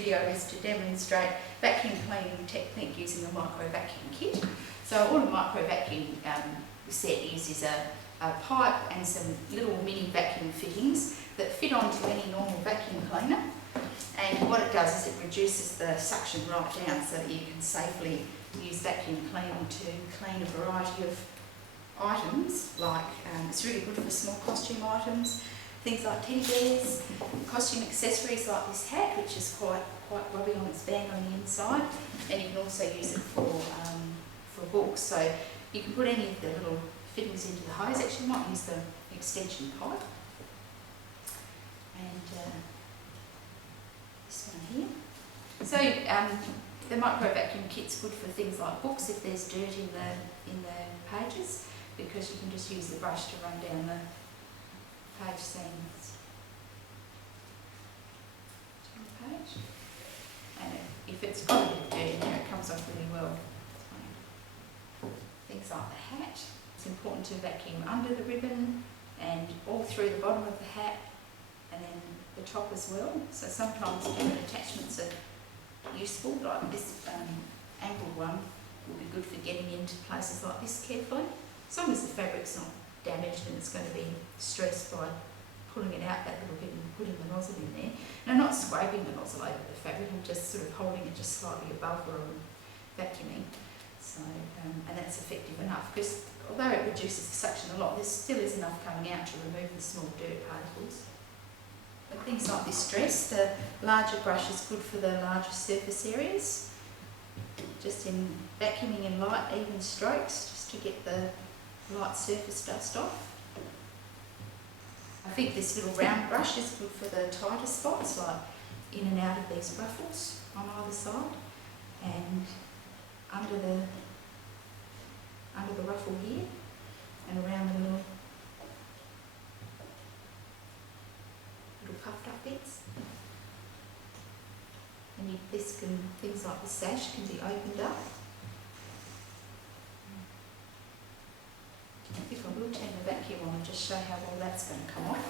video is to demonstrate vacuum cleaning technique using a micro vacuum kit. So all a micro vacuum set is a pipe and some little mini vacuum fittings that fit onto any normal vacuum cleaner. And what it does is it reduces the suction right down so that you can safely use vacuum cleaning to clean a variety of items, like it's really good for small costume items, things like teddy bears, costume accessories like this hat, which is quite rubby on its band on the inside, and you can also use it for books. So you can put any of the little fittings into the hose. Actually, you might use the extension pipe. And this one here. So the micro vacuum kit's good for things like books if there's dirt in the pages, because you can just use the brush to run down the page seams to the page. And if it's got a bit of dirt in there, it comes off really well. Things like the hat. It's important to vacuum under the ribbon and all through the bottom of the hat, and then the top as well. So sometimes different attachments are useful, like this angled one will be good for getting into places like this carefully. As long as the fabric's not damaged and it's going to be stressed by pulling it out that little bit and putting the nozzle in there. And I'm not scraping the nozzle over the fabric, I'm just sort of holding it just slightly above where I'm vacuuming. So, and that's effective enough, because although it reduces the suction a lot, there still is enough coming out to remove the small dirt particles. But things like this dress, the larger brush is good for the larger surface areas, just in vacuuming in light, even strokes, just to get the light surface dust off. I think this little round brush is good for the tighter spots, like in and out of these ruffles on either side, and under the ruffle here, and around the little puffed up bits. And things like the sash can be opened up. I think I will turn the vacuum on and just show how well that's going to come off.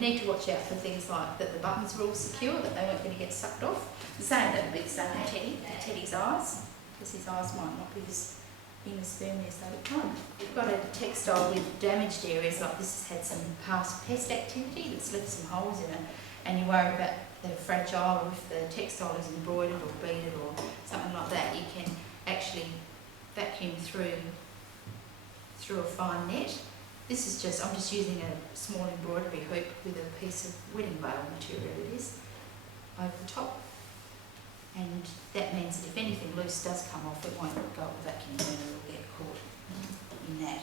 Need to watch out for things like that the buttons are all secure, that they weren't going to get sucked off. The same that with Teddy's eyes, because his eyes might not be as firmly as they would come. You've got a textile with damaged areas, like this has had some past pest activity that's left some holes in it, and you worry about they're fragile, or if the textile is embroidered or beaded or something like that, you can actually vacuum through a fine net. This is just, I'm just using a small embroidery hoop with a piece of wedding veil material it is, over the top. And that means that if anything loose does come off, it won't go up the vacuum and it'll get caught in that.